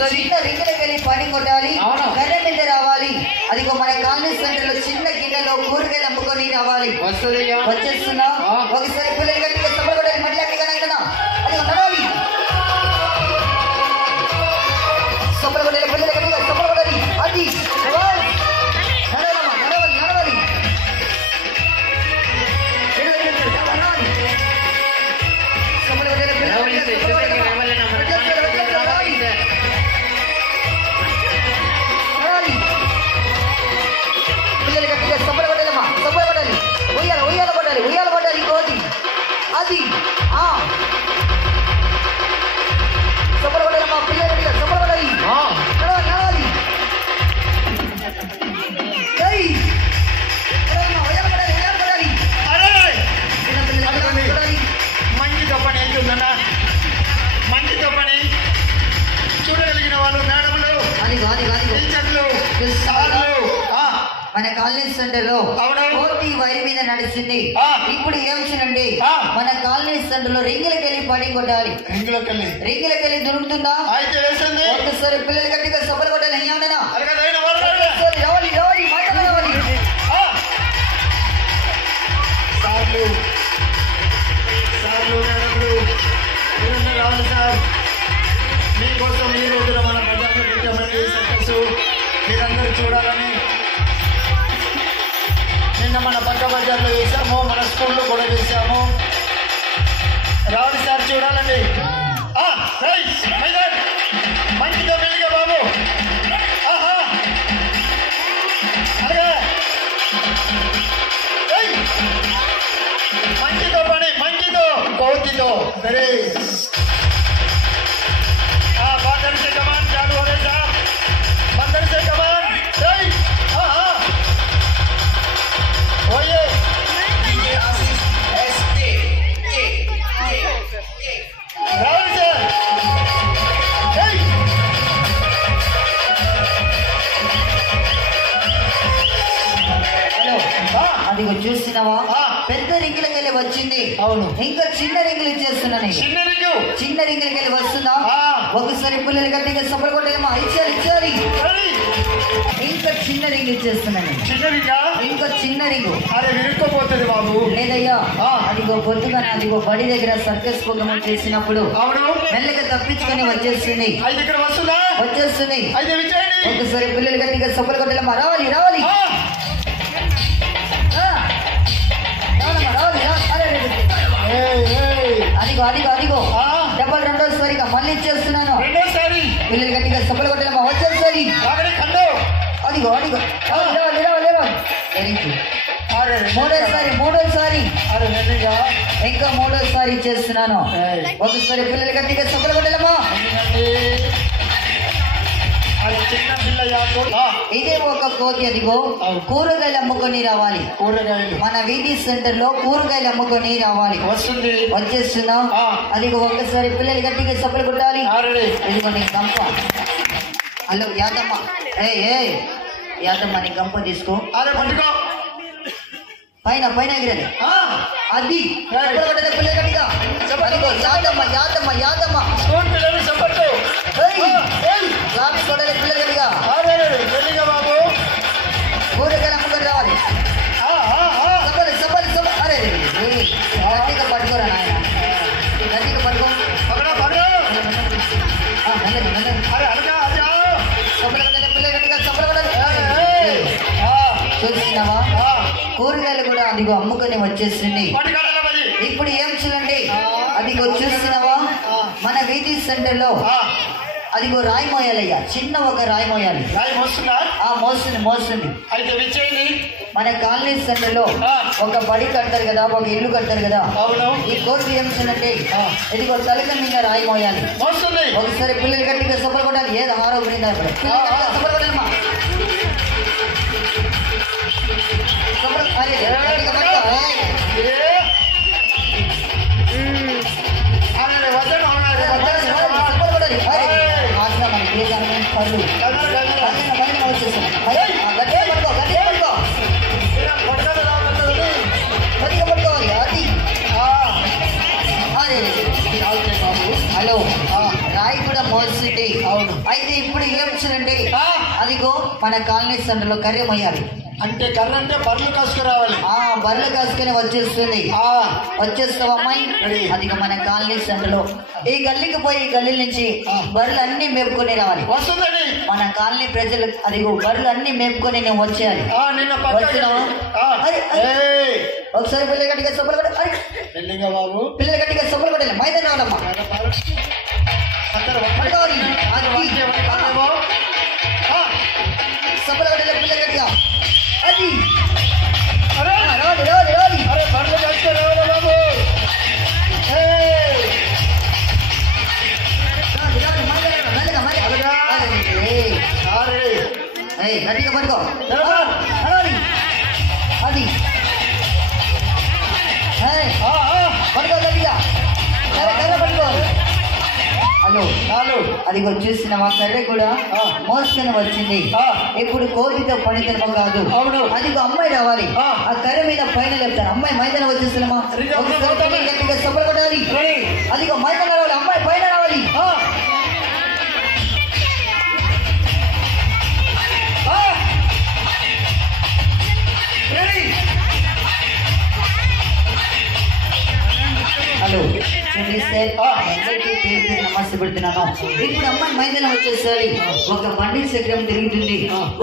చిన్న రింగులకి వెళ్ళి పని కొట్టాలి, కర్ర మీద రావాలి. అది మన కాలనీ సెంటర్ లో చిన్న గిన్నెలో కూరగాయలు అమ్ముకొని రావాలి. వచ్చేస్తున్నా ఒకసారి పిల్లలు గట్టిగా సభలు మళ్ళీ అక్కడికి కదా అది నడవాలి. సభలు కొట్టాలి, పిల్లలు గట్టిగా సభలు కొట్టాలి. అది అది సొప్పడబడాలి మా పిల్లలు సొప్పడబడాలి నడవాలి మంచి తప్పని ఏంటుందన్నా, మంచి తప్పని చూడగలిగిన వాళ్ళు మేడంలు టీచర్లు సార్లు మన కాలనీ సెంటర్ లో పోటీ వైర్ మీద నడుస్తుంది. ఇప్పుడు ఏం చూడండి, మన కాలనీ సెంటర్ లో రింగులకి వెళ్ళి పడి కొట్టాలి. రింగులకి వెళ్ళి దొరుకుతుందా? ఒకసారి పిల్లలు గట్టిగా సభలు కొట్టాలి. రావాలి రావాలి మాట్లాడాలి. సార్లు సార్లు మేడంలు రావాలి సార్, మీకోసం ఈ రోజున మన ప్రజాప్రతినిధి సర్కస్ మీరందరూ చూడాలని నిన్న మన పక్క బజార్లో వేసాము, మన స్కూల్లో కూడా వేసాము. రావాలి సార్ చూడాలండి. మంచిగా మెల్లిగా బాబు, అలాగే మంచితో పని, మంచితో కోతితో సరే बंदर से कमान चालू हो रहे साहब, बंदर से कमान ओए डीजे आशीष एसके राहुल सर హలో అది చూస్తున్నావా? పెద్ద రింగులకి వెళ్ళి వచ్చింది. అవును, ఇంకా చిన్న రింగులు ఇచ్చేస్తున్నాను. చిన్న రింగులకి వెళ్ళి వస్తుందా? ఒకసారి పిల్లలు గట్టిగా సపోర్ట్ కొట్టేమా ఇచ్చారు. ఇంకా చిన్న రింగు ఇచ్చేస్తున్నాను. ఇంకా చిన్న రింగు విరుక్కుపోతుంది బాబు. లేదయ్యా, అదిగో పొద్దుగానే అదిగో బడి దగ్గర సర్కస్ ప్రోగ్రామ్ చేసినప్పుడు మెల్లగా తప్పించుకొని వచ్చేస్తుంది. ఒకసారి పిల్లలు గట్టిగా సపోర్ట్ కొట్టేమా రావాలి రావాలి అదిగో డబ్బులు రెండోసారిగా మళ్ళీ ఇచ్చేస్తున్నాను. పిల్లలు గట్టిగా సబ్బులు కొట్టేమా వచ్చేసరి అదిగో మూడోసారి ఇంకా మూడోసారి ఇచ్చేస్తున్నాను. ఒకసారి పిల్లలు గట్టిగా సబ్బులు కొట్టేమా. ఇదే ఒక కోతి. అదిగో కూరగాయలు అమ్ముకొని రావాలి. మన వీధి సెంటర్ లో కూరగాయలు అమ్ముకొని రావాలి. వచ్చేస్తున్నాం. అదిగో ఒకసారి పిల్లలు గట్టిగా సబ్బులు కొట్టాలి. ఇదిగో నీ గంప. హలో యాదమ్మ, యాదమ్మ నీ గంప తీసుకో. పైన ఎగిరేది అది పిల్లలు గట్టిగా. అదిగో యాదమ్మ పిల్లలు గట్టిగా బాబు కూరగాయలు అమ్ముకొని రావాలి. అరే గట్టిగా పట్టుకోరా నాయన, గట్టిగా పట్టుకో. చూస్తున్నావా? కూరగాయలు కూడా అదిగో అమ్ముకొని వచ్చేసింది. ఇప్పుడు ఏం చూడండి, అదిగో చూస్తున్నావా? మన వీధి సెంటర్ లో అదిగో రాయి మోయాలయ్యా, చిన్న ఒక రాయి మోయాలి. మోస్తుంది. మన కాలనీ సెంటర్ లో ఒక బడి కడతారు కదా, ఒక ఇల్లు కడతారు కదా. ఈ కోర్టు ఏం చూడండి, ఇదిగో తలక మీద రాయి మోయాలి. ఒకసారి పిల్లలు గట్టిగా సబ్బలు కొట్టాలి. ఏదో ఆరోగ్యం సబ్బలు కొట్టాలమ్మా. హలో రాయి కూడా మోస్తుంది. అవును, అయితే ఇప్పుడు ఏం చేయండి, అదిగో మన కాలనీ సెంటర్లో కర్రీ మొయ్యాలి. అంటే కర్ర అంటే బర్రెలు కాసుకురావాలి. బర్రెలు కాసుకొని వచ్చేస్తుంది. వచ్చేస్తావా అమ్మాయి? అదిగో మన కాలనీ సెంటర్లో ఈ గల్లీకి పోయి ఈ గల్లీ నుంచి బర్రెలు అన్ని మేపుకొని రావాలి. వస్తుందండి మన కాలనీ ప్రజలు. అదిగో బర్రెలు అన్ని మేపుకొని నేను వచ్చేయాలి. ఒకసారి పిల్లలు గట్టిగా సబ్బులు కొట్టాలి. బాబు పిల్లలు గట్టిగా సబ్బులు కొట్టాలి. మైదానం రావాలమ్మా. సబ్బులు కొట్టాలి పిల్లలు గట్టిగా. అది రావాలి రావాలి రావాలి. బర్రెలు కాసుకురావాలి బాబు. గట్టిగా పడుకో. అది పడుకో గట్టిగా. కర్ర పడుకో. హలో అది వచ్చేసినవా? కర్ర కూడా మోసుకొని వచ్చింది. ఇప్పుడు కోతితో పనితనం కాదు. అదిగో అమ్మాయి రావాలి. ఆ కర్ర మీద పైన చెప్తాను. అమ్మాయి మైదానం వచ్చేసినమా? గట్టిగా సబ్బులు కొట్టాలి. అదిగో మైదానం రావాలి. అమ్మాయి పైన రావాలి. హలో నమస్తే పెడుతున్నాను. ఇప్పుడు అమ్మాయి మైదానం వచ్చేసరి ఒక బండి చక్రం తిరుగుతుంది,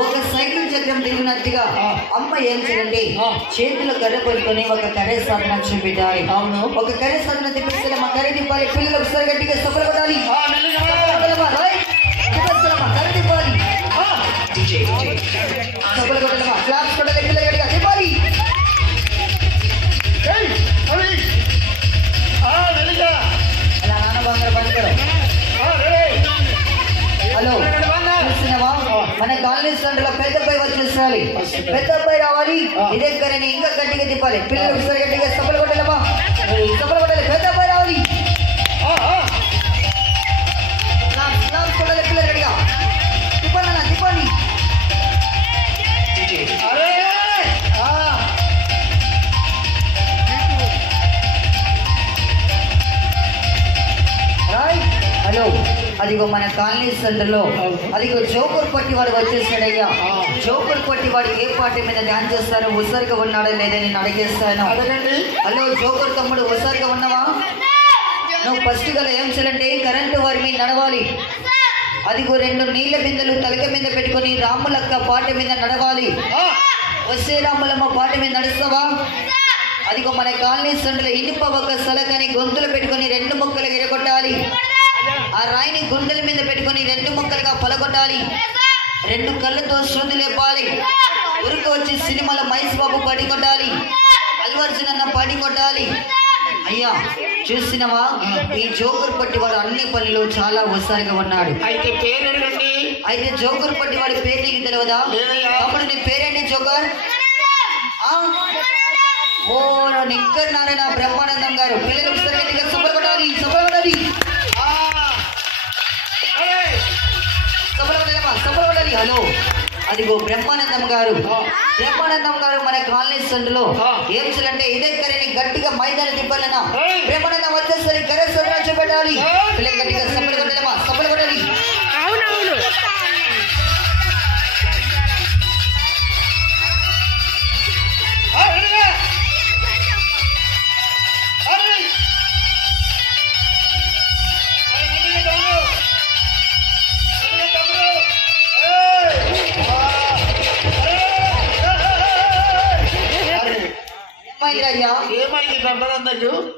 ఒక సైకిల్ చక్రం తిరిగినట్టుగా అమ్మాయి ఏం చేయండి, చేతిలో కర్ర పట్టుకొని ఒక కర్ర సాధన చూపెట్టాలి. ఒక కర్ర సాధన తిప్పిస్తే మా కర్ర తిప్పాలి. పిల్లలు ఒకసారి గట్టిగా సబ్బులు కొట్టాలి. కర్ర తిప్పాలి. సబ్బులు కొట్టాలమ్మా. క్లాప్స్ కొట్టాలి. పిల్లలు గట్టిగా తిప్పాలి. అలా నాన్న బంగారు బంగారు. హలో చూస్తున్నావా? మన కాలనీ సెంటర్లో పెద్ద అబ్బాయి వచ్చేసాలి. పెద్ద అబ్బాయి రావాలి. ఇదే కర్రని ఇంకా గట్టిగా తిప్పాలి. పిల్లలు ఒకసారి గట్టిగా సబ్బులు కొట్టాలమ్మా. సబ్బులు కొట్టాలి. పెద్ద అబ్బాయి రావాలి. కొట్టాలి. పిల్లలు గట్టిగా తిప్పండి అన్న తిప్పండి. హలో అదిగో మన కాలనీ సెంటర్లో అదిగో జోకర్ పట్టి వాడు వచ్చేసాడయ్యా. జోకర్ పట్టి వాడు ఏ పార్టీ మీద డాన్స్ చేస్తారో హుషారుగా ఉన్నాడో లేదో నేను అడిగేస్తాను. హలో జోకర్ తమ్ముడు హుషారుగా ఉన్నావా? నువ్వు ఫస్ట్ గల ఏం చేయాలంటే కరెంటు వారి మీద నడవాలి. అదిగో 2 నీళ్ళ బిందెలు తలక మీద పెట్టుకొని రాములక్క పాట మీద నడవాలి. వస్తే రాములమ్మ పాట మీద నడుస్తావా? అదిగో మన కాలనీ సెంటర్లో ఇనుప ఒక సలకని గొంతులు పెట్టుకొని 2 ముక్కలు ఎరగొట్టాలి. ఆ రాయిని గుండెల మీద పెట్టుకొని 2 ముక్కలుగా పలగొట్టాలి. 2 కళ్ళతో శృతి లేపాలి. ఉరుకు వచ్చి సినిమాలో మహేష్ బాబు పడి కొట్టాలి. అల్లు అర్జున్ అన్న పడి కొట్టాలి. అయ్యా చూసినవా? ఈ జోకర్ పట్టి వాడు అన్ని పనులు చాలా హుషారుగా ఉన్నాడు. అయితే జోకర్ పట్టి వాడి పేరు నీకు తెలియదా? అప్పుడు నీ పేరేంటి జోకర్? ఓ నిక్కర్ నారాయణ బ్రహ్మానందం గారు. పిల్లలు సబ్బులు కొట్టాలి. సబ్బులు కొట్టాలి. సబ్బులు కొట్టాలి. హలో అదిగో బ్రహ్మానందం గారు. బ్రహ్మానందం గారు మన కాలనీ సెంటర్లో ఏం చేయాలంటే ఇదే కర్రని గట్టిగా మైదానం తిప్పాలన్నా. బ్రహ్మానందం వచ్చేసరి కర్ర సొంత చూపెట్టాలి. పిల్లలు గట్టిగా సబ్బులు కొట్టాలమ్మా. సబ్బులు కొట్టాలి.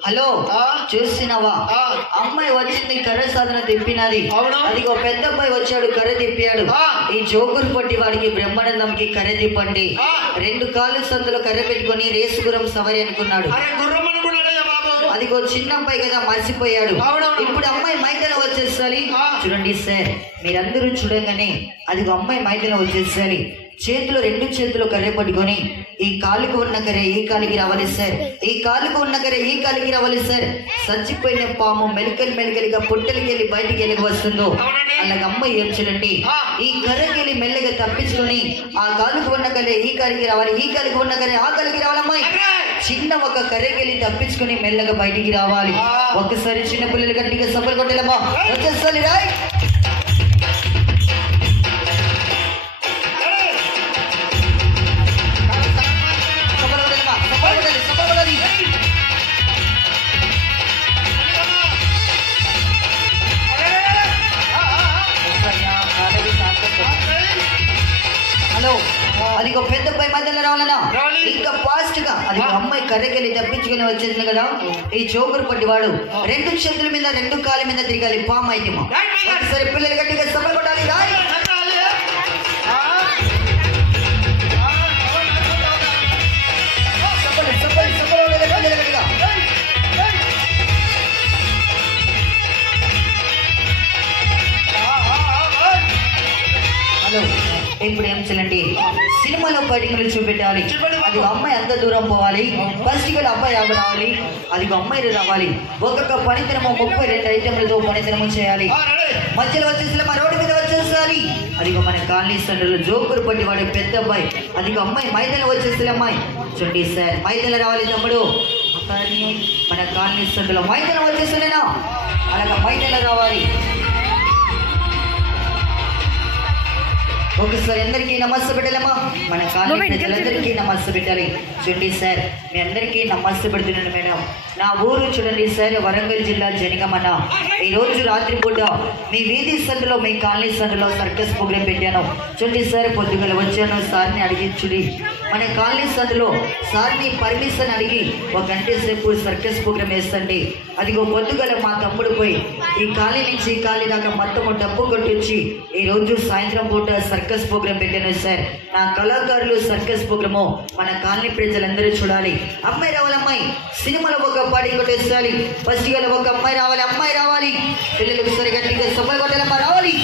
హలో చూసినవా? అమ్మాయి వచ్చింది కర్ర సాధన తిప్పినది. అదిగో పెద్ద అబ్బాయి వచ్చాడు కర్ర తిప్పాడు. ఈ జోకర్ పట్టి వాడికి బ్రహ్మానందంకి కర్ర తిప్పండి. 2 కాళ్ళు సందులో కర్ర పెట్టుకొని రేసు గుర్రం సవారి అనుకున్నాడు. అదిగో చిన్న అబ్బాయి కదా మర్చిపోయాడు. ఇప్పుడు అమ్మాయి మైదానం వచ్చేసాలి. చూడండి సార్, మీరందరూ చూడగానే అదిగో అమ్మాయి మైదానం వచ్చేసాలి. చేతిలో 2 చేతులు కర్ర పట్టుకొని ఈ కాలుకు ఉన్న కర్ర ఈ కాలికి రావాలి సార్. ఈ కాలుకు ఉన్న కర్ర ఈ కాలికి రావాలి సార్. చచ్చిపోయిన పాము మెలికలిగా పుట్టలికి వెళ్ళి బయటికి వెళ్ళి వస్తుందో అలాగ అమ్మాయి ఏం చేయండి, ఈ కర్రకి వెళ్ళి మెల్లగా తప్పించుకొని ఆ కాలుకు ఉన్న కర్ర ఈ కాలికి రావాలి. ఈ కాలికి ఉన్న కర్ర ఆ కాలికి రావాలి. అమ్మాయి చిన్న ఒక కర్రకి వెళ్ళి తప్పించుకొని మెల్లగా బయటికి రావాలి. ఒక్కసారి చిన్న పిల్లలు గట్టిగా సబ్బులు కొట్టాలమ్మా. వచ్చేసారి రాయ్. హలో అదిగో పెద్ద అబ్బాయి మధ్యలో రావాలన్నా ఇంకా ఫాస్ట్ గా అది అమ్మాయి కర్రెకెళ్ళి తప్పించుకుని వచ్చేసింది కదా ఈ చోకరు పట్టి వాడు 2 చేతుల మీద 2 కాళ్ళ మీద తిరగాలి పామ్ అయితే సరే పిల్లలు గట్టిగా సభలు కొట్టాలి రాయి ఇప్పుడు ఏం చేయాలండి సినిమాలో పైటింగ్లు చూపెట్టాలి అది అమ్మాయి అంత దూరం పోవాలి ఫస్ట్ గా అబ్బాయి రావాలి అది అమ్మాయి రావాలి ఒక్కొక్క పనితనము 32 ఐటెంలతో పనితనము చేయాలి మధ్యలో వచ్చేసి మా రోడ్డు మీద వచ్చేసారి అది మన కాలనీ సెంటర్లో జోకురు పట్టి వాడి పెద్ద అబ్బాయి అది అమ్మాయి మైదానం వచ్చేసి అమ్మాయి చూడండి సార్ మైదానం రావాలి తమ్ముడు మన కాలనీ సెంటర్లో మైదానం వచ్చేసానేనా అలాగా మైదానం రావాలి ఒకసారి అందరికీ నమస్తే పెట్టాలమ్మా మన కాలనీ ప్రజలందరికీ నమస్తే పెట్టాలి చూడండి సార్ మీ అందరికీ నమస్తే పెడుతున్నాను మేడం నా ఊరు చూడండి సార్ వరంగల్ జిల్లా జనగమన్న ఈ రోజు రాత్రి పూట మీ వీధి సందులో మీ కాలనీ సందులో సర్కస్ ప్రోగ్రాం పెట్టాను చూడండి సార్ పొద్దుగల వచ్చాను సార్ని అడిగించుడి మన కాలనీ సందులో సార్ని పర్మిషన్ అడిగి 1 గంట సేపు సర్కస్ ప్రోగ్రాం వేస్తండి అదిగో పొద్దుగల మా తమ్ముడు పోయి ఈ కాలనీ నుంచి ఈ కాలనీ దాకా మొత్తం డబ్బు కొట్టించి ఈ రోజు సాయంత్రం పూట సర్కస్ ప్రోగ్రాం పెట్టాను సార్ నా కళాకారులు సర్కస్ ప్రోగ్రాము మన కాలనీ ప్రజలందరూ చూడాలి అమ్మాయి రావాలి అమ్మాయి సినిమాలో ఒక పాడి కొట్టేసాలి ఫస్ట్ గా ఒక అమ్మాయి రావాలి పిల్లలకు సరి గట్టిగా సభలు కొట్టాలమ్మా రావాలి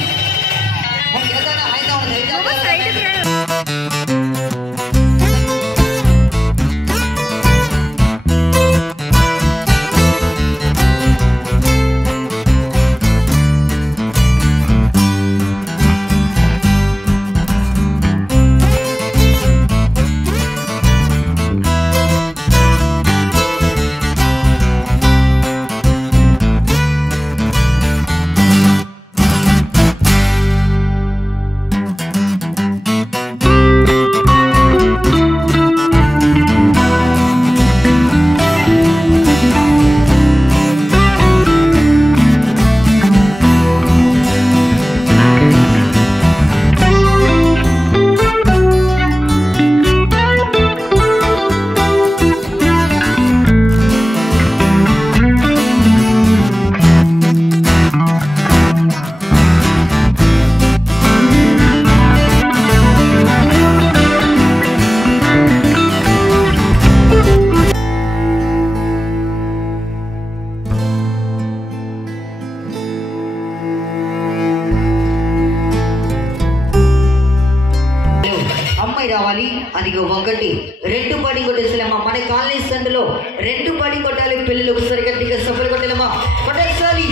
రావాలి అదిగో 1 2 పాడి కొట్టేసాలమ్మా మన కాలనీ సందులో 2 పాడి కొట్టాలి పిల్లలు ఒకసారి గట్టిగా సఫలు కొట్టాలమ్మా కొట్టేసాలి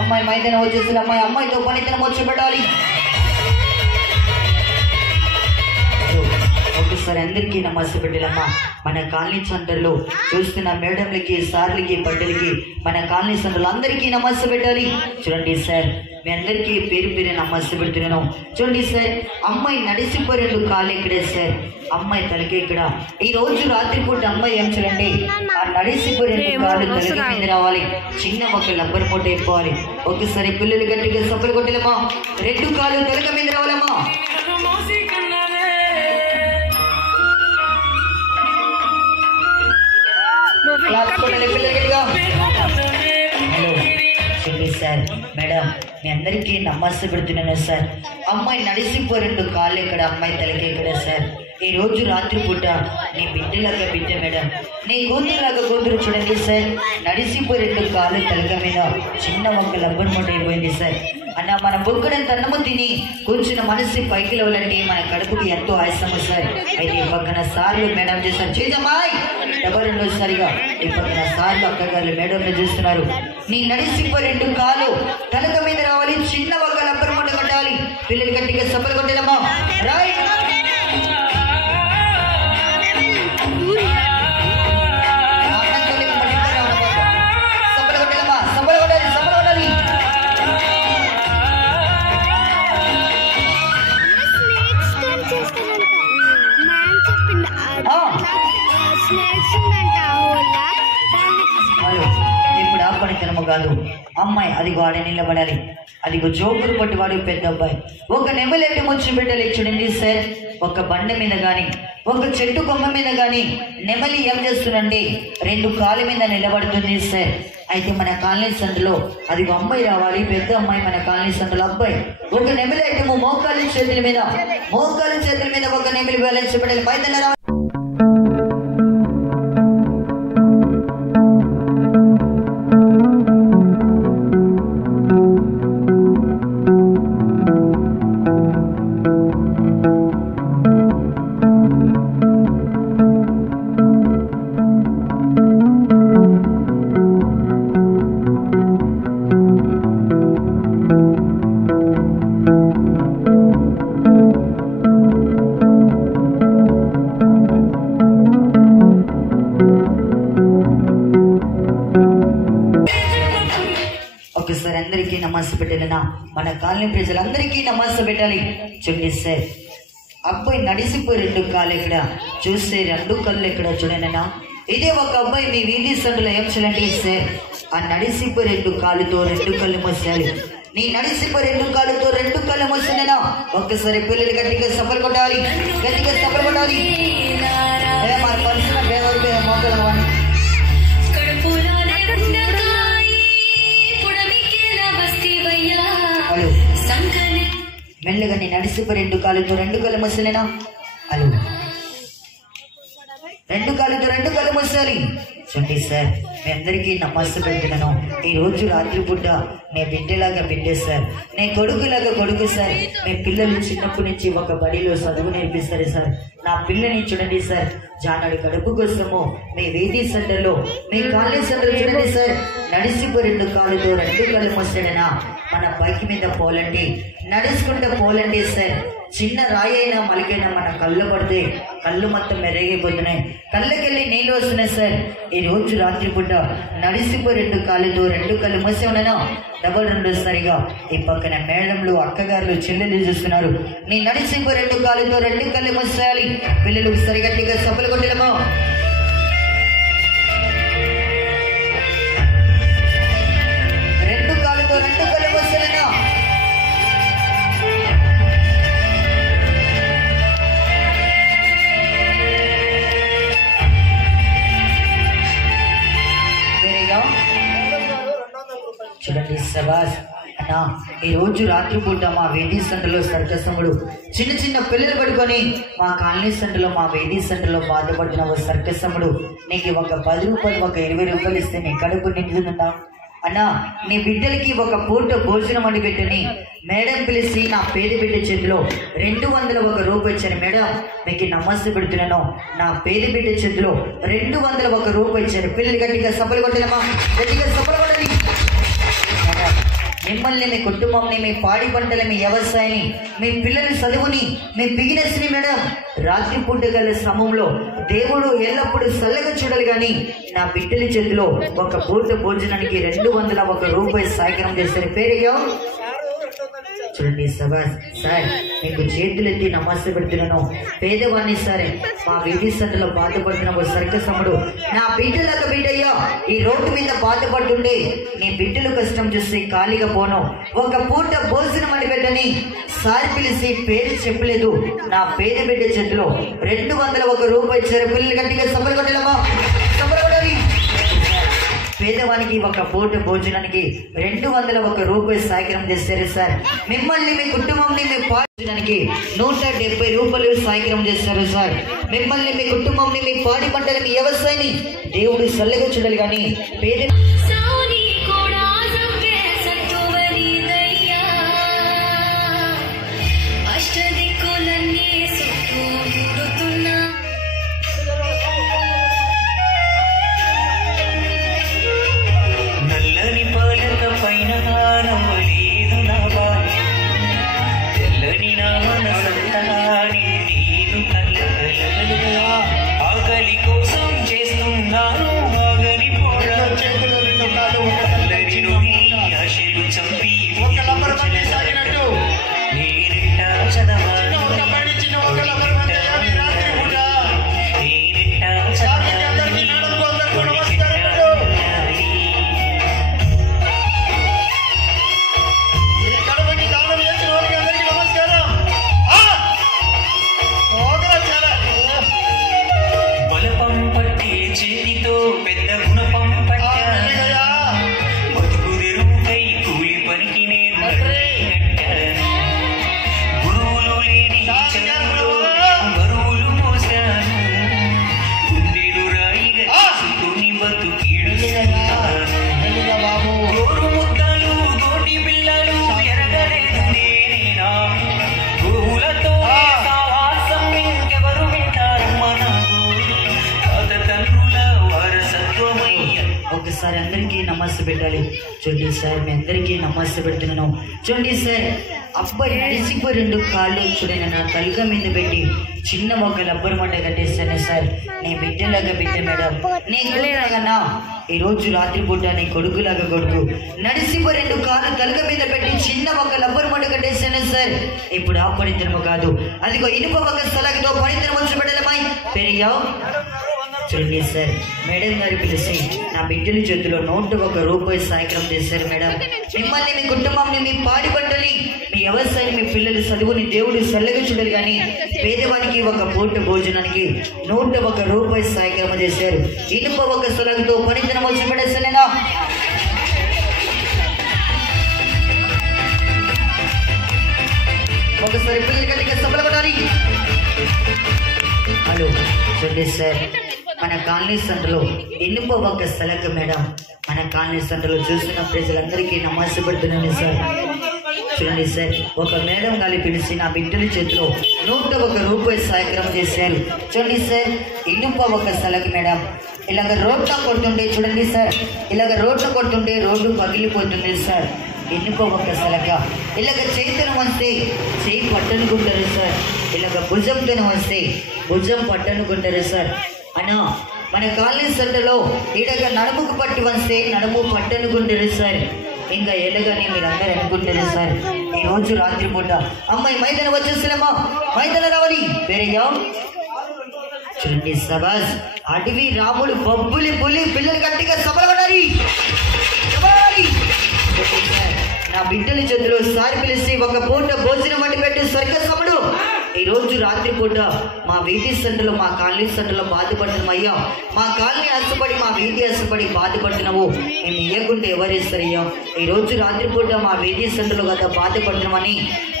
అమ్మాయి మైదానం వచ్చేసి అమ్మాయితో పనితనం వచ్చి పెట్టాలి ఒకసారి అందరికీ నమస్తే పెట్టాలమ్మా మన కాలనీ సెంటర్లో చూస్తున్న మేడంలకి సార్లకి బట్టలకి మన కాలనీ సెంటర్లో అందరికీ నమస్తే పెట్టాలి చూడండి సార్ మీ అందరికీ పేరు నమస్తే పెడుతున్నాను చూడండి సార్ అమ్మాయి నడిసిపోయి 2 కాళ్ళు ఇక్కడే సార్ అమ్మాయి తలకి ఇక్కడ ఈ రోజు రాత్రిపూట అమ్మాయి ఏం చూడండి ఆ నడిసిపోయి 2 కాళ్ళు తలకి మీద రావాలి చిన్న ఒక లబ్బర్ మూట అయిపోవాలి ఒకసారి పిల్లలు గట్టిగా సఫలు కొట్టలేమా 2 కాళ్ళు తలక మీద రావాలమ్మా సార్ మేడం మీ అందరికీ నమస్తే పెడుతున్నాను సార్ అమ్మాయి నడిసిపోయి 2 కాళ్ళు ఇక్కడ అమ్మాయి తలకి ఇక్కడ సార్ ఈ రోజు రాత్రి పూట నీ బిడ్డలాగా బిడ్డ మేడం నీ కూతురులాగా కూతురు చూడండి సార్ నడిసిపోయి 2 కాళ్ళు తలక మీద చిన్న ఒక లబ్బర్ మూట అయిపోయింది సార్ అన్న మన బొగ్గుడంత అన్నము తిని కూర్చున్న మనసు పైకి లేవాలంటే మన కడుపుకి ఎంతో ఆయాసము సార్ అయితే ఈ పక్కన సార్లు మేడం చేస్తారు చేజమ్మాయి ఎవరు సరిగా ఈ పక్కన సార్లు అక్కగారు మేడంలో చూస్తున్నారు నీ నడిసిపోయి 2 కాళ్ళు తలక మీద రావాలి చిన్న ఒక లబ్బర్ మూట కొట్టాలి పిల్లలు గట్టిగా సఫలు కొట్టేదమ్మా రైట్ సఫలు కొట్టాలి వాళ్ళు ఇప్పుడు ఆ పనితనము కాదు. అమ్మాయి అదిగో ఆడ నిలబడాలి. అదిగో జోకులు పట్టివాడు పెద్ద అబ్బాయి. ఒక నెమలేటి ముచ్చు బిడ్డలు చూడండి సార్. ఒక బండ మీద కానీ ఒక చెట్టు కొమ్మ మీద కానీ నెమలి ఏం చేస్తుందండి? 2 కాళ్ళ మీద నిలబడుతుంది సార్. అయితే మన కాలనీ సందులో అదిగో అమ్మాయి రావాలి. పెద్ద అమ్మాయి మన కాలనీ సందులో అబ్బాయి. ఒక నెమలి ఐటము మోకాలి చేతుల మీద ఒక నెమలి బ్యాలెన్స్ బిడ్డలు పైన రావాలి. ఒకసారి అందరికీ నమస్తే పెట్టాలన్నా. మన కాలనీ ప్రజలందరికీ నమస్తే పెట్టాలి. చూడండి సార్, అబ్బాయి నడిసిపోయి 2 కాళ్ళు ఇక్కడ చూస్తే 2 కళ్ళు ఇక్కడ చూడనన్నా. ఇదే ఒక అబ్బాయి మీ వీధి సందులో ఏం చేయాలంటే సార్, ఆ నడిసిపోయి 2 కాళ్ళతో 2 కళ్ళు మూసేయాలి. నీ నడిసిపోయి 2 కాళ్ళతో 2 కళ్ళు మూసినా ఒక్కసారి పిల్లలు గట్టిగా సఫలు కొట్టాలి. మన పర్సన మోకలు మెల్లగా నేను నడిసిపోయి 2 కాళ్ళతో 2 కళ్ళు మూసినా. అలు 2 కాళ్ళతో 2 కళ్ళు మూసాలి. చూడండి సార్, మీ అందరికీ నమస్తే పెడుతున్నాను. ఈ రోజు రాత్రిపూట నే బిడ్డలాగా బిడ్డే సార్, నే కొడుకులాగా కొడుకు సార్. మీ పిల్లలు చిన్నప్పటి నుంచి ఒక బడిలో చదువు నేర్పిస్తారు సార్. నా పిల్లని చూడండి సార్, జానాడు కడుపు కోసము మీ వీధి సెంటర్లో మీ కాలనీ సెంటర్ చూడండి సార్. నడిసిపోయి 2 కాళ్ళతో 2 కళ్ళు మూసాడనా. మన బైక్ మీద పోలండి, నడుచుకుంటూ పోలండి సార్. చిన్న రాయి అయినా మలికైనా మన కళ్ళు పడితే కళ్ళు మొత్తం మెరుగైపోతున్నాయి, కళ్ళకెళ్ళి నీళ్ళు వస్తున్నాయి సార్. ఈ రోజు రాత్రిపూట నడిసిపోయి 2 కాళ్ళతో 2 కళ్ళు మూసి ఉన్నాను. 2 సరిగా ఈ పక్కన మేడంలు అక్కగారులు చెల్లెలు చూస్తున్నారు. నీ నడిసిపోయి 2 కాళ్ళతో 2 కళ్ళు మూసేయాలి. పిల్లలు సరిగట్టిగా సఫలు కొట్టలేమో. 2 కాళ్ళతో 2 కళ్ళు మూసేయాలన్నా. చూడండి సబాస్ అన్నా. ఈ రోజు రాత్రిపూట మా వేదీ సెంటర్లో సర్కసముడు చిన్న పిల్లలు పడుకొని మా కాలనీ సెంటర్లో మా వేదీ సెంటర్లో బాధపడుతున్న ఓ సర్కసముడు నీకు ఒక 10 రూపాయలు ఒక 20 రూపాయలు ఇస్తే నీ కడుపు నిండుతుందా అన్నా? నీ బిడ్డలకి ఒక పూట భోజనం అని పెట్టని మేడం పిలిచి నా పేద బిడ్డ చేతిలో 201 రూపాయి ఇచ్చాను. మేడం మీకు నమస్తే పెడుతున్నాను. నా పేద బిడ్డ చేతిలో 201 రూపాయి ఇచ్చారు. పిల్లలు గట్టిగా సఫలు కొట్టలేమా? గట్టిగా సఫలు కొట్టండి. మిమ్మల్ని, మీ కుటుంబంని, మీ పాడి పంటలు, మీ వ్యవసాయాన్ని, మీ పిల్లల చదువుని, మీ బిజినెస్ ని మేడం రాత్రిపూట గల శ్రమంలో దేవుడు ఎల్లప్పుడూ చల్లగా చూడాలి. కానీ నా బిడ్డల చేతిలో ఒక పూట భోజనానికి 201 రూపాయి సాయకరం చేస్తారు. పేరయ్యో చూడండి సబాస్ సార్, మీకు చేతులెత్తి నమస్తే పెడుతున్నాను. పేదవాణ్ణి సరే మా వీధి సెంటర్లో బాధపడుతున్న ఓ సర్కసముడు నా బిడ్డలకు బిడ్డయ్యా ఈ రోడ్డు మీద బాధపడుతుండే నీ బిడ్డలు కష్టం చూసి ఖాళీగా పోను. ఒక పూట భోజనం అని పెట్టని సారి పిలిచి పేరు చెప్పలేదు. నా పేద బిడ్డ చేతిలో 201 రూపాయి ఇచ్చారు. పిల్లలు గట్టిగా సఫలు కొట్టలేమా? సఫలు కొట్టాలి. పేదవానికి ఒక పూట భోజనానికి 201 రూపాయి సాయకరం చేస్తారు సార్. మిమ్మల్ని, మీ కుటుంబాన్ని, మీ భోజనానికి 170 రూపాయలు సాయకరం చేస్తారు సార్. మిమ్మల్ని, మీ కుటుంబాన్ని, మీ పాడి పంటలు, మీ వ్యవసాయాన్ని దేవుడు చల్లగా చూడాలి. కానీ పేద ఆకలి కోసం చేస్తున్నాను ఆగని పోరాటం. ఒకసారి అందరికీ నమస్తే పెట్టాలి. చూడండి సార్, మీ అందరికీ నమస్తే పెడుతున్నాను. చూడండి సార్, అబ్బాయి నడిచిపోయి 2 కాళ్ళు చూడండి నా తలక మీద పెట్టి చిన్న ఒక రబ్బర్ మంట కట్టేస్తాను సార్. నీ బిడ్డలాగా బిడ్డ మేడం, నీ కొడుకులాగా ఈ రోజు రాత్రిపూట నీ కొడుకులాగా కొడుకు నడిచిపోయి 2 కాళ్ళు తలక మీద పెట్టి చిన్న ఒక రబ్బర్ మంట కట్టేస్తాను సార్. ఇప్పుడు ఆ పనితనము కాదు, అదిగో ఇనుప ఒక స్థలంతో పనితనం వచ్చి పెట్టలేమాయి పెరిగావు. చూడండి సార్, మేడం గారు పిలిచి నా బిడ్డల చేతిలో 101 రూపాయి సాయకరం చేశారు మేడం. మిమ్మల్ని, మీ కుటుంబాన్ని, మీ పాడి పంటని, మీ వ్యవసాయాన్ని, మీ పిల్లల చదువుని దేవుడు చల్లగా చూడాలి కానీ పేదవానికి ఒక పూట భోజనానికి 101 రూపాయి సాయకరం చేశారు. ఇనుప ఒక స్థలంతో పనితనం వచ్చి పడేసానేనా. ఒకసారి పిల్లలు గట్టిగా సభలు కొట్టాలి. హలో చూడండి సార్, మన కాలనీ సెంటర్లో ఇనుప ఒక స్థలక మేడం, మన కాలనీ సెంటర్లో చూస్తున్న ప్రజలందరికీ నమస్తే పెడుతున్నాను సార్. చూడండి సార్, ఒక మేడం గాలి పిలిచి నా బిడ్డల చేతిలో 101 రూపాయి సాయక్రమ చేశారు. చూడండి సార్, ఇనుప ఒక స్థలక మేడం, ఇలాగ రోడ్లో కొడుతుంటే చూడండి సార్, ఇలాగ రోడ్లో కొడుతుంటే రోడ్డు పగిలిపోతుంది సార్. ఇనుప ఒక స్థలక ఇలాగ చేతులు వస్తే చేయి పట్టనుకుంటారు సార్, ఇలాగ భుజంతో వస్తే భుజం పట్టనుకుంటారు సార్. అన్నా మన కాలనీ సెంటర్లో ఈడగా నడుముకు పట్టి వస్తే నడుము పట్టనుకుంటారు సార్. ఇంకా ఎలాగని మీరు అందరూ అనుకుంటారు సార్. ఈ రోజు రాత్రిపూట అమ్మాయి మైదానం వచ్చేస్తారమ్మా, మైదానం రావాలి వేరేయా. చూడండి సబాస్, అడవి రాముడు బొబ్బులి పులి పిల్లలు గట్టిగా సభలు పడాలి. నా బిడ్డల చేతిలో సారి పిలిచి ఒక పూట భోజనం వండి పెట్టి స్వర్గసముడు. ఈ రోజు రాత్రిపూట మా వీధి సెంటర్లో, మా కాలనీ సెంటర్లో బాధపడుతున్నాం అయ్యా. మా కాలనీ అసపడి, మా వీధి అసపడి బాధపడుతున్నావు, మేము ఇవ్వకుండా ఎవరేస్తారయ్యా. ఈ రోజు రాత్రిపూట మా వీధి సెంటర్లో కదా బాధపడుతున్నామని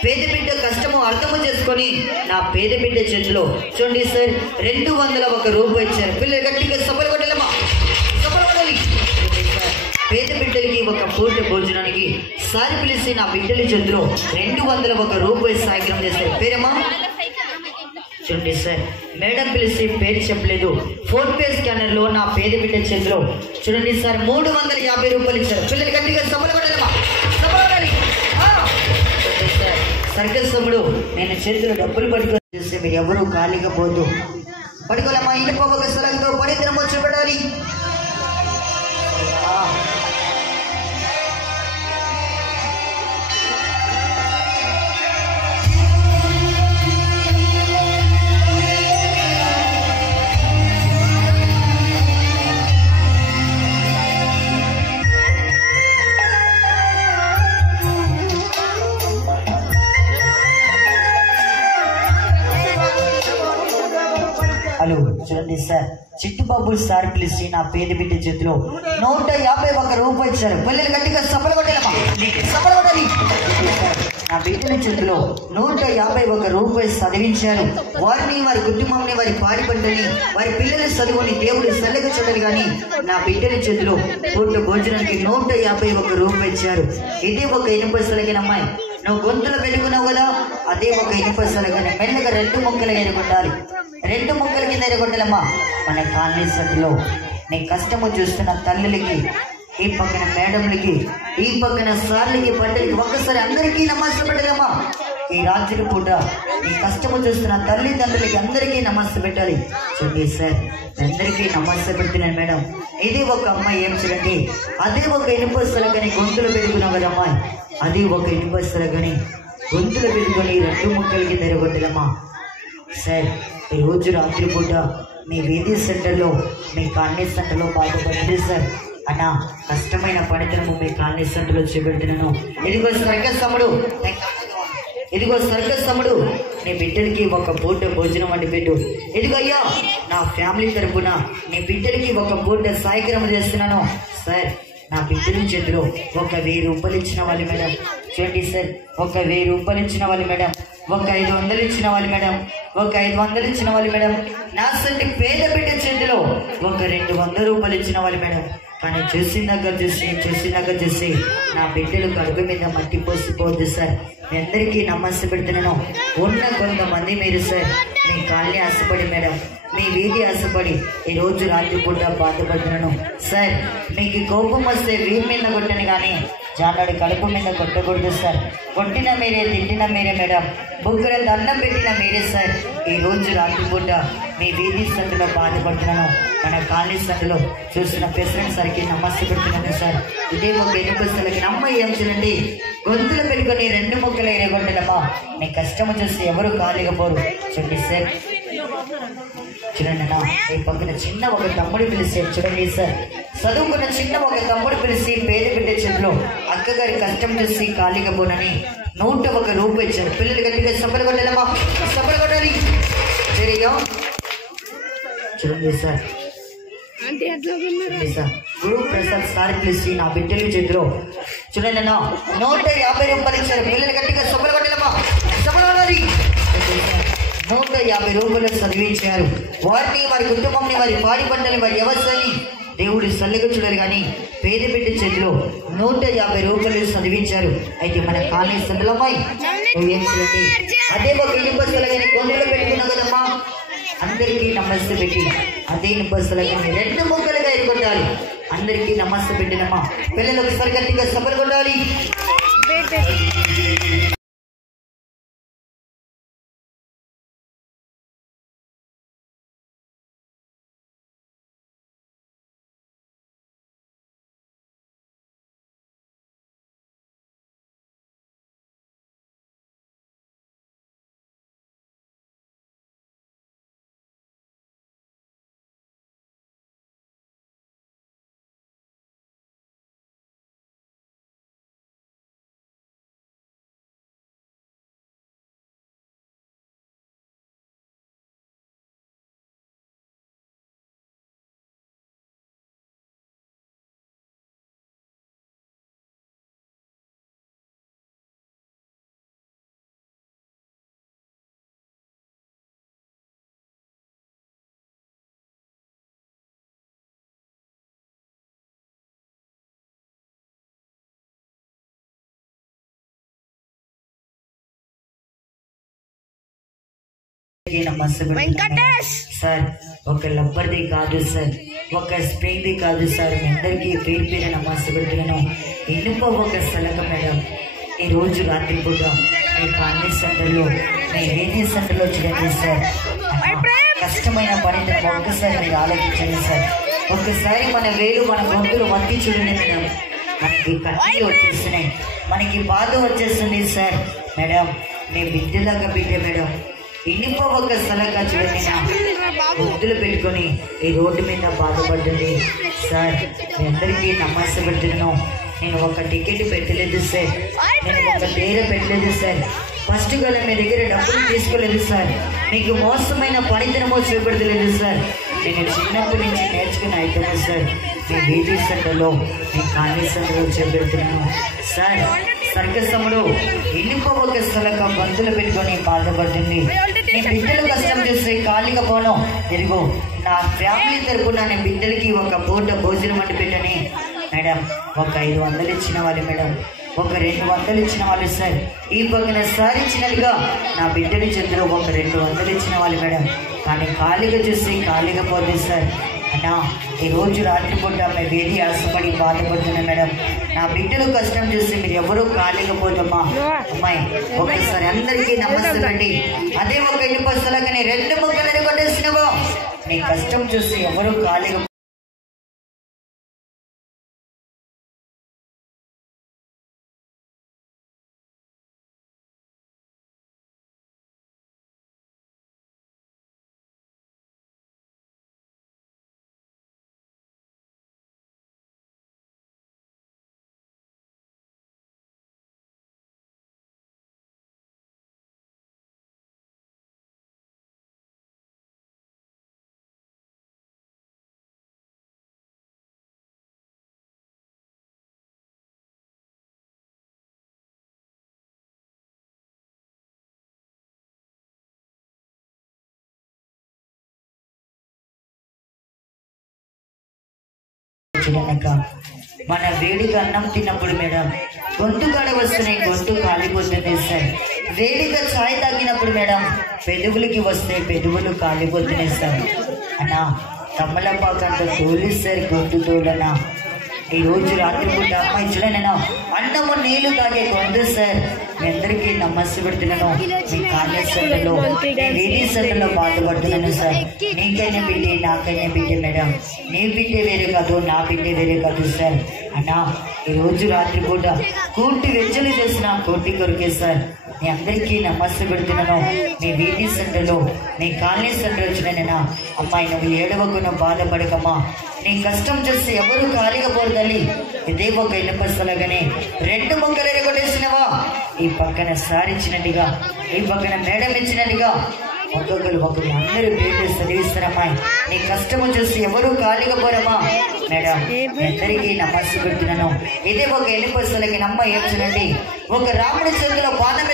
పేద బిడ్డ కష్టము అర్థము చేసుకొని నా పేద బిడ్డ చేతిలో చూడండి సార్ 201 రూపాయి ఇచ్చారు. పిల్లలు గట్టిగా సభలు కొట్టాలమ్మా, సభలు కొట్టాలి. పేద బిడ్డలకి ఒక పూట భోజనానికి సారి పిలిచి నా బిడ్డల చేతిలో 201 రూపాయి సాయగ్రం చేశారు. పేరమ్మా చూడండి సార్, మేడం పిలిచి పేరు చెప్పలేదు. ఫోన్పే స్కానర్ లో నా పేద బిడ్డ చేతిలో చూడండి సార్ 350 రూపాయలు ఇచ్చారు. పిల్లలు గట్టిగా సభలు కొట్టాలమ్మా, సభలు కొట్టాలి. సర్కస్ సభలు నేను చేతిలో డబ్బులు పట్టుకొని చేస్తే మీరు ఎవరు ఖాళీగా పోదు పడుకోలేమ్మా. ఇనుప ఒక స్థలంతో పడితనం వచ్చి పెట్టాలి. హలో చూడండి సార్, చిట్టుబాబు సార్ పిలిచి నా పేద బిడ్డ చేతిలో 151 రూపాయి ఇచ్చారు. పిల్లలు గట్టిగా సభలు కొట్టాలమ్మా, సభలు కొట్టాలి. నా బిడ్డల చేతిలో 151 రూపాయి చదివించారు. వారిని, వారి కుటుంబాన్ని, వారి పాడి పంటని, వారి పిల్లల చదువుని దేవుడు చల్లగా చూడాలి కానీ నా బిడ్డల చేతిలో పూట భోజనానికి 151 రూపాయి ఇచ్చారు. ఇదే ఒక ఇనుప సలగిన అమ్మాయి, నువ్వు గొంతులు పెట్టుకున్నావు కదా, అదే ఒక ఇనుప సలగని మెల్లగా 2 ముక్కలు ఎరగొట్టాలి. 2 ముక్కల కింద ఎరగొట్టాలమ్మా. మన కాలనీ సెంటర్లో నీ కష్టము చూస్తున్న తల్లులకి, ఈ పక్కన మేడంలకి, ఈ పక్కన సార్లకి, పంటలకి ఒక్కసారి అందరికీ నమస్తే పెట్టాలమ్మా. ఈ రాత్రి పూట నీ కష్టము చూస్తున్న తల్లిదండ్రులకి అందరికీ నమస్తే పెట్టాలి. చూడండి సార్, అందరికీ నమస్తే పెడుతున్నాను మేడం. ఇది ఒక అమ్మాయి ఏం చూడండి, అదే ఒక ఇనుప సలగని గొంతులు పెట్టుకున్నావు కదా అమ్మాయి, అది ఒక ఇనుప సలగని గొంతులు పెట్టుకొని 2 ముక్కలకి తెరగొట్టాలమ్మా. సార్ ఈ రోజు రాత్రిపూట మీ వీధి సెంటర్లో, మీ కాలనీ సెంటర్లో బాధపడింది సార్. అన్నా కష్టమైన పనితనము మీ కాలనీ సెంటర్లో చూపెడుతున్నాను. ఇదిగో సర్కస్ తమ్ముడు, ఇదిగో సర్కస్ తమ్ముడు, నీ బిడ్డలకి ఒక పూట భోజనం వండి పెట్టు. ఇదిగో అయ్యా నా ఫ్యామిలీ తరఫున నీ బిడ్డలకి ఒక పూట సాయగ్రహం చేస్తున్నాను. సార్ నా బిడ్డల చేతిలో 1000 రూపాయలు ఇచ్చిన వాళ్ళు మేడం. చూడండి సార్, 1000 రూపాయలు ఇచ్చిన వాళ్ళు మేడం, 500 ఇచ్చిన వాళ్ళు మేడం, 500 ఇచ్చిన వాళ్ళు మేడం. నా సంటి పేద బిడ్డ చేతిలో 200 రూపాయలు ఇచ్చిన వాళ్ళు మేడం. కానీ చూసిన దగ్గర చూసి నా బిడ్డలు కడుపు మీద మట్టి పోసిపోద్దు సార్. మీ అందరికీ నమస్తే పెడుతున్నాను. ఉన్న కొంతమంది మీరు సార్ మీ కాలనీ ఆశపడి మేడం, మీ వీధి ఆశపడి ఈరోజు రాత్రి పూట బాధపడుతున్నాను సార్. మీకు కోపం వస్తే వీధి మీద కొట్టను కానీ జానాడు కడుపు మీద కొట్టకూడదు సార్. కొట్టిన మీరే, తిట్టిన మీరే మేడం, బుగ్గర దండం పెట్టిన మీరే సార్. ఈరోజు రాత్రి పూట మీ వీధి సందులో బాధపడుతున్నాను. మన కాలనీ సందులో చూసిన ప్రెసిడెంట్ సార్కి నమస్తే పెడుతున్నాను సార్. ఇదే ఒక ఎన్నికలకి నమ్మ ఏం చూడండి, గొంతులు పెట్టుకొని 2 ముక్కలు ఎరగొట్టడమ్మా. మీ కష్టము చూసి ఎవరు ఖాళీగా పోరు చూడండి సార్. చూడండి అన్న, ఈ పక్కన చిన్న ఒక తమ్ముడు పిలిచి చూడండి సార్, చదువుకున్న చిన్న ఒక తమ్ముడు పిలిచి పేద బిడ్డ చేతిలో అక్కగారి కష్టం చూసి ఖాళీగా పోనని 101 రూపాయలు ఇచ్చారు. పిల్లలు గట్టిగా సబ్బలు కొట్టాలమ్మా, సబ్బలు కొట్టాలి. చూడండి సార్, గురు ప్రసాద్ సార్ పిలిచి నా బిడ్డల చేతిలో చూడండి అన్న 150 రూపాయలు ఇచ్చారు. పిల్లలు గట్టిగా సబ్బలు కొట్టాలమ్మా, సబ్బలు కొట్టాలి. 150 రూపాయలు చదివించారు. వారిని, వారి కుటుంబంని, వారి పాడి పంటని, వారి వ్యవస్థని దేవుడు సల్లగా చూడాలి కానీ పేద బిడ్డ చేతిలో 150 రూపాయలు చదివించారు. అయితే మన కాలనీ సందులమ్మాయి ఏం చూడండి, అదే ఒక ఇనుపసలగాని గొంతులో పెట్టుకున్నా కదమ్మా. అందరికీ నమస్తే పెట్టి అదే ఇనుపసలగాని 2 ముక్కలుగా ఎరగొట్టాలి. అందరికీ నమస్తే పెట్టినమ్మా. పిల్లలు ఒకసారి గట్టిగా సబ్బలు కొట్టాలి. సార్ ఒక లబ్బర్ది కాదు సార్, ఒక స్ప్రేది కాదు సార్, మీ అందరికీ పేరు పేరు నమస్తే పెడుతున్నాను. ఇనుప ఒక సలక మేడం, ఈరోజు రాత్రి పూట మీ కాలనీ సెంటర్లో, మీ వేది సెంటర్లో చూడండి సార్. కష్టమైన పని ఒక్కసారి మీరు ఆలోచించండి సార్. ఒక్కసారి మన వేలు, మన గొంతులు వంటి చూడండి మేడం. మనకి కన్నీళ్ళు వచ్చేస్తున్నాయి, మనకి బాధ వచ్చేస్తుంది సార్. మేడం మీ బిడ్డలాగా బిడ్డ మేడం, ఇనుప ఒక సలగా చూడండి గుర్తులు పెట్టుకొని ఈ రోడ్డు మీద బాధపడ్డది సార్. మీ అందరికీ నమస్తే పెడుతున్నాను. నేను ఒక టికెట్ పెట్టలేదు సార్, నేను ఒక పేర పెట్టలేదు సార్, ఫస్ట్ గల మీ దగ్గర డబ్బులు తీసుకోలేదు సార్, మీకు మోసమైన పనితనమో చూపెడతలేదు సార్. నేను చిన్నప్పటి నుంచి నేర్చుకుని అవుతాను సార్. మీ వీధి సెంటర్లో, మీ కాలనీ సెంటర్లో చూపెడుతున్నాను సార్. సర్కసముడు ఇనుప ఒక సలక బంతులు పెట్టుకొని బాధపడుతుంది. నీ బిడ్డలు కష్టం చేస్తే ఖాళీగా పోను. తిరుగు నా ఫ్యామిలీ తరపున నేను బిడ్డలకి ఒక పూట భోజనం వండి పెట్టని మేడం. ఒక 500 ఇచ్చిన వాళ్ళు మేడం, ఒక 200 ఇచ్చిన వాళ్ళు సార్. ఈ పక్కన సార్ ఇచ్చినట్టుగా నా బిడ్డల చేతిలో ఒక 200 ఇచ్చిన వాళ్ళు మేడం. కానీ ఖాళీగా చూసి ఖాళీగా పోతుంది సార్. అన్నా ఈరోజు రాత్రిపూట మీ వేది ఆశపడి బాధపడుతున్నా మేడం. నా బిడ్డలు కష్టం చూసి మీరు ఎవరూ ఖాళీగా పోతమ్మా. అమ్మాయి ఒకసారి అందరికీ నమస్తే అండి. అదే ఒక ఇనుప సలకని 2 ముక్కలని కొట్టేసినవో నీ కష్టం చూసి ఎవరూ ఖాళీగా చూడనక మన వేడిగా అన్నం తిన్నప్పుడు మేడం గొంతు కాడ వస్తున్నాయి, గొంతు కాలిపోతుంది సార్. వేడిగా ఛాయ్ తాగినప్పుడు మేడం పెదవులకి వస్తే పెదవులు కాలిపోతున్నాయి సార్. అన్నా తమ్మలపాకంత తోలి సార్ గొంతు తోలనా. ఈ రోజు రాత్రిపూట అమ్మాయి చూడనన్నా అన్నము నీళ్లు తాగే గొంతు సార్. మీ అందరికీ నమస్సు పెడుతున్నాను. మీ కాలేజ్ సెంటర్లో వేడి సెంటర్లో బాధపడుతున్నాను సార్. నీకైనా బిడ్డే నాకైనా బిడ్డే మేడం. నీ బిడ్డే వేరే కాదు, నా బిడ్డే వేరే కాదు సార్. అన్నా ఈ రోజు రాత్రిపూట కోటి వెచ్చలు చేసిన కోటి కొరికే సార్. మీ అందరికీ నమస్సు పెడుతున్నాను. మీ వీధి సెంటర్లో మీ కాలనీ సెంటర్ వచ్చిన అమ్మాయి నువ్వు ఏడవకుండా బాధపడకమ్మా. నీ కష్టం చేస్తే ఎవరు ఖాళీగా పోరుదల్లి. ఇదే ఒక ఇనపస్తలాగానే 2 మొక్కలు ఎరగొట్టేసినవా. ఈ పక్కన సార్ ఇచ్చినట్టుగా, ఈ పక్కన మేడం ఇచ్చినట్టుగా ఒక్కొక్కరు అందరూ పేరు చదివిస్తారమ్మాయి. నీ కష్టము చేస్తే ఎవరు ఖాళీగా పోరమ్మా. మేడం అందరికీ నమస్సు పెడుతున్నాను. ఇదే ఒక ఇనపస్తలకి నమ్మ ఏం చూడండి. ఒక రాముడి చేతిలో బాణం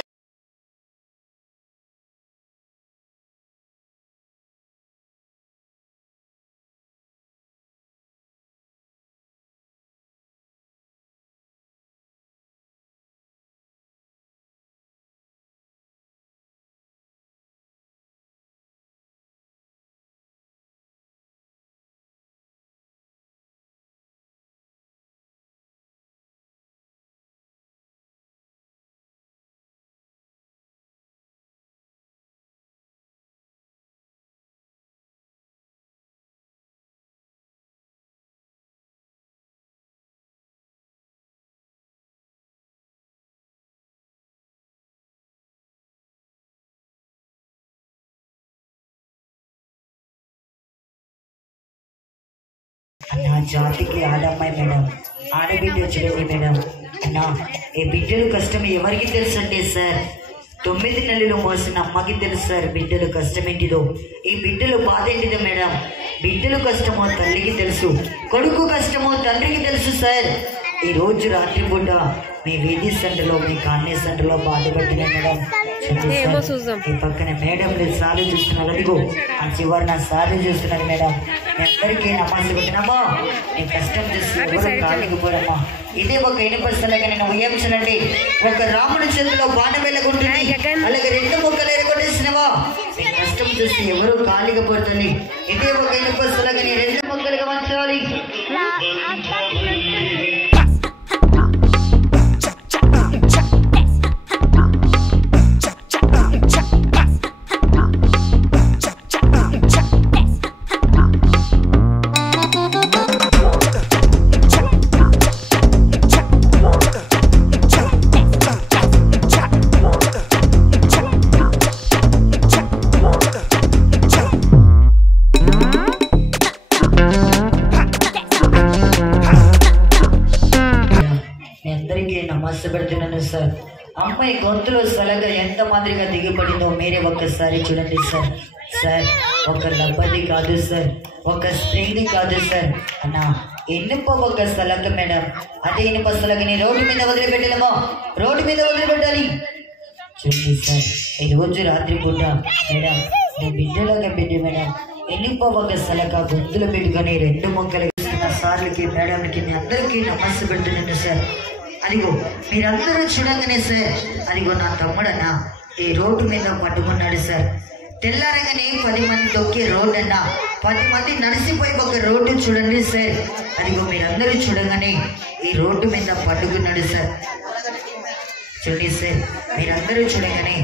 నా జాతికి ఆడమ్మాయి మేడం, ఆడబిడ్డ చూడండి మేడం. అన్నా ఈ బిడ్డలు కష్టం ఎవరికి తెలుసు అంటే సార్ 9 నెలలు మోసిన అమ్మకి తెలుసు సార్ బిడ్డలు కష్టం ఏంటిదో. ఈ బిడ్డలు బాధ ఏంటిదో మేడం. బిడ్డలు కష్టమో తల్లికి తెలుసు, కొడుకు కష్టమో తండ్రికి తెలుసు సార్. ఈ రోజు రాత్రిపూట మీ వీధి సెంటర్లో మీ కాలనీ సెంటర్లో బాధపడుతున్నా మేడం. ఈ పక్కన మేడం సార్లు చూస్తున్నారు, అదిగో ఆ చివరి నా సార్లు చూస్తున్నారు మేడం. మీ అందరికీ నమస్సు పెట్టినమ్మా. నీ కష్టం చేస్తే ఎవరు ఖాళీకి పోరమ్మా. ఇదే ఒక ఇనపస్తలాగా నేను ఊహించనండి. ఒక రాముడి చేతిలో బాణం వెళ్ళకుంటుంది, అలాగే 2 మొక్కలు ఎరగొట్టేసినవా. నీ కష్టం చేస్తే ఎవరు ఖాళీగా పోతుంది. ఇదే ఒక ఇనపస్తలాగా నీ 2 మొక్కలుగా మార్చాలి. నమస్సు పెడుతున్నాను సార్. అమ్మాయి గొంతులో సలగా ఎంత మాదిరిగా దిగిపడిందో మీరే ఒక్కసారి చూడండి సార్. సార్ ఒక లబ్బది కాదు సార్, ఒక స్ప్రింగ్ కాదు సార్. అన్నా ఇనుప ఒక సలక మేడం. అదే ఇనుప సలగని రోడ్డు మీద వదిలిపెట్టలేమో, రోడ్డు మీద వదిలిపెట్టాలి. చూడండి సార్ ఈ రోజు రాత్రిపూట మేడం నీ బిడ్డలాగా బిడ్డ మేడం ఇనుప ఒక సలక గొంతులు పెట్టుకొని 2 మొక్కలు సార్లకి మేడంకి మీ అందరికీ నమస్సు పెడుతున్నాను సార్. అదిగో మీరందరూ చూడంగానే సార్, అదిగో నా తమ్ముడన్నా ఈ రోడ్డు మీద పట్టుకున్నాడు సార్. తెల్లారగానే 10 మంది తొక్కే రోడ్డు అన్నా, 10 మంది నడిచిపోయి ఒక రోడ్డు చూడండి సార్. అదిగో మీరందరూ చూడగానే ఈ రోడ్డు మీద పట్టుకున్నాడు సార్. చూడండి సార్ మీరందరూ చూడగానే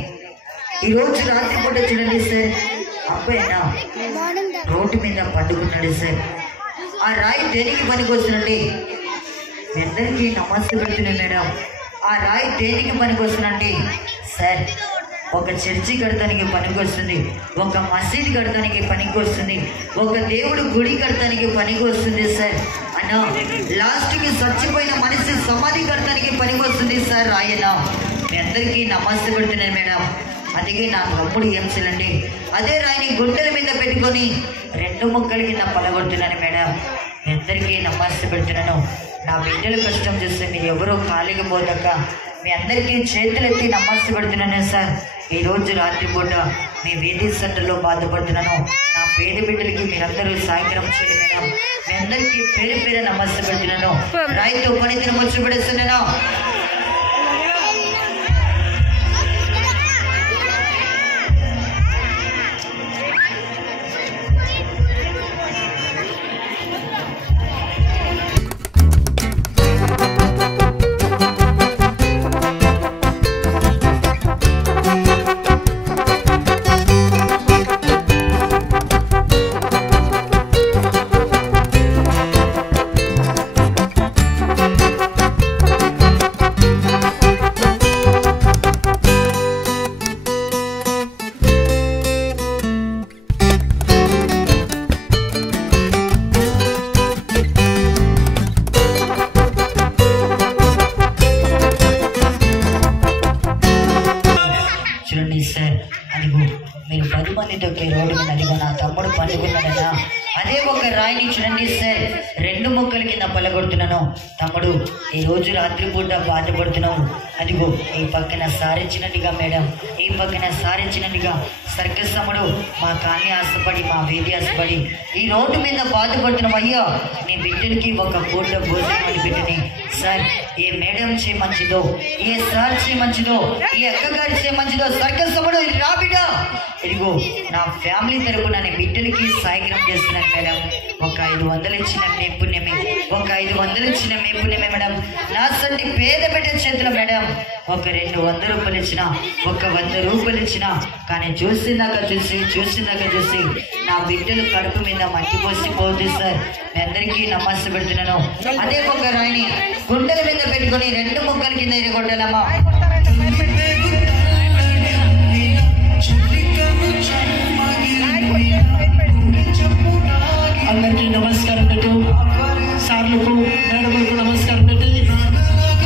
ఈ రోజు రాత్రిపూట చూడండి సార్, అబ్బాయినా రోడ్డు మీద పట్టుకున్నాడు సార్. ఆ రాయి దేనికి పనికి వస్తుందండి. మీ అందరికీ నమస్సు పెడుతున్నాను మేడం. ఆ రాయి దేనికి పనికి వస్తుందండి సార్. ఒక చర్చి కడతానికి పనికి వస్తుంది, ఒక మసీద్ కడతానికి పనికి వస్తుంది, ఒక దేవుడు గుడి కడతానికి పనికి వస్తుంది సార్. అన్నా లాస్ట్కి చచ్చిపోయిన మనిషి సమాధి కడతానికి పనికి వస్తుంది సార్ రాయన. మీ అందరికీ నమస్సు పెడుతున్నాను మేడం. అందుకే నా తమ్ముడు ఏం చేయాలండి, అదే రాయిని గుండెల మీద పెట్టుకొని 2 మొక్కల కింద పలగొడుతున్నాను మేడం. మీ అందరికీ నమస్సు పెడుతున్నాను. నా బిడ్డలు కష్టం చేస్తే మీరు ఎవరో ఖాళీగా పోతాక మీ అందరికీ చేతులెత్తి నమస్తే పెడుతున్నాను సార్. ఈ రోజు రాత్రిపూట మీ వేది సెంటర్లో బాధపడుతున్నాను. నా పేద బిడ్డలకి మీరందరూ సాయంత్రం చేయండి మేడం. మీ అందరికీ పేరు పేరు నమస్తే పెడుతున్నాను. రైతు పనితనం వచ్చి పెడుతున్నాను. చూడండి సార్, అదిగో మీరు 10 మందితో రోడ్డు మీద అదిగో నా తమ్ముడు పండుకున్నాడనా, అదే ఒక రాయిని చూడండి సార్ 2 ముక్కల కింద పలగొడుతున్నాను. తమ్ముడు ఈ రోజు రాత్రిపూట బాధపడుతున్నావు. అదిగో ఈ పక్కన సారించినట్టుగా మేడం, ఈ పక్కన సారించినట్టుగా సర్కస్ తమ్ముడు మా కాలనీ ఆశపడి మా వేది ఆశపడి ఈ రోడ్డు మీద బాధపడుతున్నాం. అయ్యా నీ బిడ్డలకి ఒక పూట భోజనం బిడ్డని సార్ ఏ మేడం చే మంచిదో, ఏ సార్ చే మంచిదో, ఏ అక్కగారి చే మంచిదో సర్కస్ తమ్ముడు రా బిడ్డ. ఇదిగో నా ఫ్యామిలీ తరపున నీ బిడ్డలకి సాయగ్రం చేస్తున్నాను మేడం. ఒక 500 ఇచ్చిన మీ పుణ్యమే, ఒక 500 ఇచ్చిన మీ పుణ్యమే మేడం. నా సంటి పేద బిడ్డ చేతుల మేడం ఒక 200 రూపాయలు ఇచ్చిన, ఒక 100 రూపాయలు ఇచ్చిన, కానీ చూసిందాక చూసి నా బిడ్డలు కడుపు మీద మట్టి పోసిపోతుంది సార్. మీ అందరికీ నమస్తే పెడుతున్నాను. అదే ఒక రాయిని గుండెల మీద పెట్టుకొని 2 ముక్కల కింద ఎరగొట్టాలమ్మా. అందరికీ నమస్కారం పెట్టు, సార్లకు మేడలకు నమస్కారం పెట్టి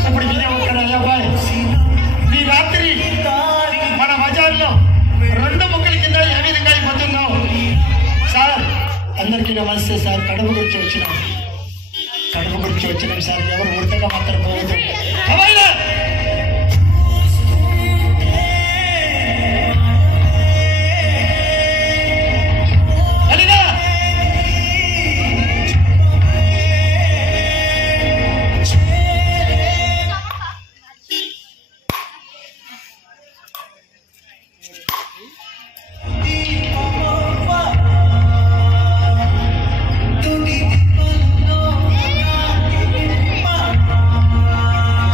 ఇప్పటికీ ఒక అబ్బాయి ఈ రాత్రి మన బజార్లో 2 ముక్కల కింద ఏ విధంగా అయిపోతుందో సార్. అందరికీ నమస్తే సార్. కడుపు గురించి వచ్చినాం సార్. ఎవరు ఉడతగా మాత్రం పోవద్దు.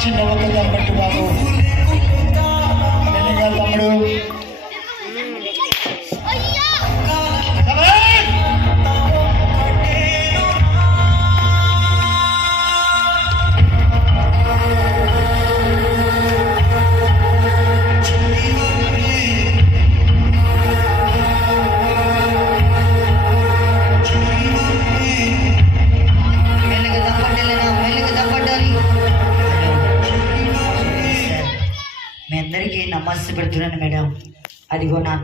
చిన్న ఒక పట్టు బాబు తమ్ముడు మీ అందరికీ నమస్తే పెడుతున్నాను మేడం. అదిగో నా